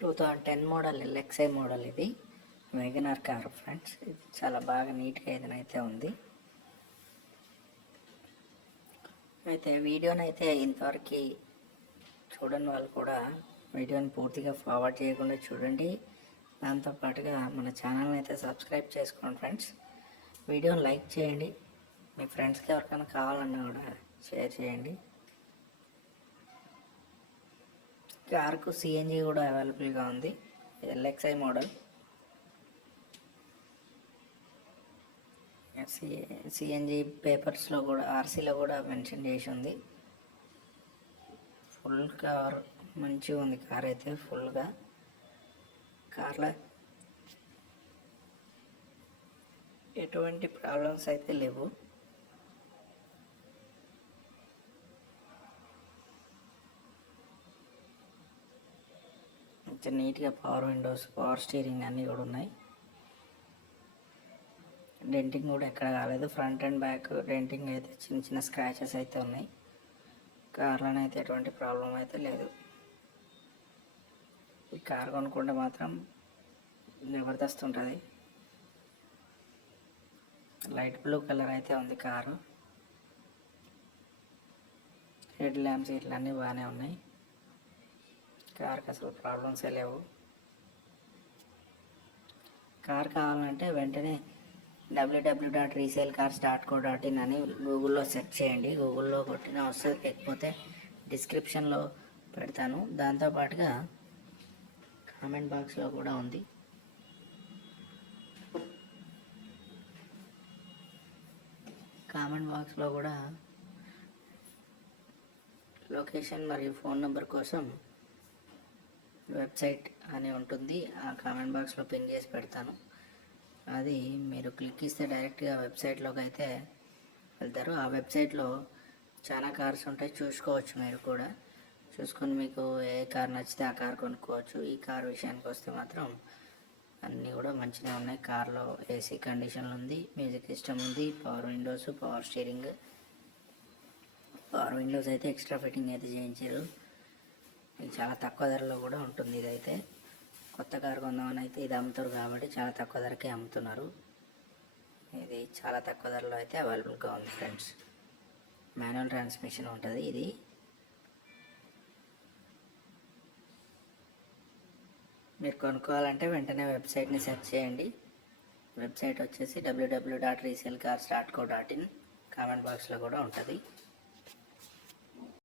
Two thousand ten model LXI model ఇది. WagonR car friends ఇది చాలా బాగా నీట్గా ఏదైతే ఉంది. అయితే వీడియోని అయితే ఇంతవరకు చూడని వాళ్ళు కూడా వీడియోని పూర్తిగా ఫార్వర్డ్ చేయకుండా చూడండి. దాంతోపాటుగా మన ఛానల్ని అయితే సబ్స్క్రైబ్ చేసుకోండి ఫ్రెండ్స్ వీడియోని లైక్ చేయండి. మీ ఫ్రెండ్స్కి ఎవరికైనా కావాలన్నా కూడా షేర్ చేయండి. కార్కు సిఎన్జి కూడా అవైలబుల్గా ఉంది. LXi model. సిఎన్జి పేపర్స్లో కూడా ఆర్సీలో కూడా మెన్షన్ చేసి ఉంది. ఫుల్ కార్ మంచిగా ఉంది కార్ అయితే ఫుల్గా. కార్లో ఎటువంటి ప్రాబ్లమ్స్ అయితే లేవు. మంచి నీట్గా పవర్ విండోస్ పవర్ స్టీరింగ్ అన్నీ కూడా ఉన్నాయి. డెంటింగ్ కూడా ఎక్కడ కాలేదు. ఫ్రంట్ అండ్ బ్యాక్ డెంటింగ్ అయితే చిన్న చిన్న స్క్రాచెస్ అయితే ఉన్నాయి. కార్లోనే అయితే ఎటువంటి ప్రాబ్లం అయితే లేదు. ఈ కార్ కొనుక్కుంటే మాత్రం జబర్దస్త్ ఉంటుంది. లైట్ బ్లూ కలర్ అయితే ఉంది కారు హెడ్ ల్యాంప్స్ ఇట్లన్నీ బాగానే ఉన్నాయి. కార్కి అసలు ప్రాబ్లమ్సే లేవు. కార్ కావాలంటే వెంటనే WWW dot resale cars dot co dot in అని గూగుల్లో సెర్చ్ చేయండి. గూగుల్లో కొట్టిన వస్తుంది. లేకపోతే డిస్క్రిప్షన్లో పెడతాను. దాంతోపాటుగా కామెంట్ బాక్స్లో కూడా ఉంది. కామెంట్ బాక్స్లో కూడా లొకేషన్ మరియు ఫోన్ నెంబర్ కోసం వెబ్సైట్ అని ఉంటుంది. ఆ కామెంట్ బాక్స్లో పిన్ చేసి పెడతాను. అది మీరు క్లిక్ ఇస్తే డైరెక్ట్గా వెబ్సైట్లోకి అయితే వెళ్తారు. ఆ వెబ్సైట్లో చాలా కార్స్ ఉంటాయి. చూసుకోవచ్చు మీరు కూడా. చూసుకొని మీకు ఏ కార్ నచ్చితే ఆ కార్ కొనుక్కోవచ్చు. ఈ కార్ విషయానికి వస్తే మాత్రం అన్నీ కూడా మంచిగా ఉన్నాయి. కార్లో ఏసీ కండిషన్లు ఉంది. మ్యూజిక్ సిస్టమ్ ఉంది. Power windows power steering. Power windows అయితే ఎక్స్ట్రా ఫిట్టింగ్ అయితే చేయించారు. ఇది చాలా తక్కువ ధరలో కూడా ఉంటుంది ఇదైతే. కొత్త కారు కొందామని అయితే ఇది అమ్ముతారు కాబట్టి చాలా తక్కువ ధరకే అమ్ముతున్నారు. ఇది చాలా తక్కువ ధరలో అయితే అవైలబుల్గా ఉంది ఫ్రెండ్స్. మాన్యువల్ ట్రాన్స్మిషన్ ఉంటుంది ఇది. మీరు కొనుక్కోవాలంటే వెంటనే వెబ్సైట్ని సెర్చ్ చేయండి. వెబ్సైట్ వచ్చేసి WWW dot resale cars dot co dot in comment బాక్స్లో కూడా ఉంటుంది.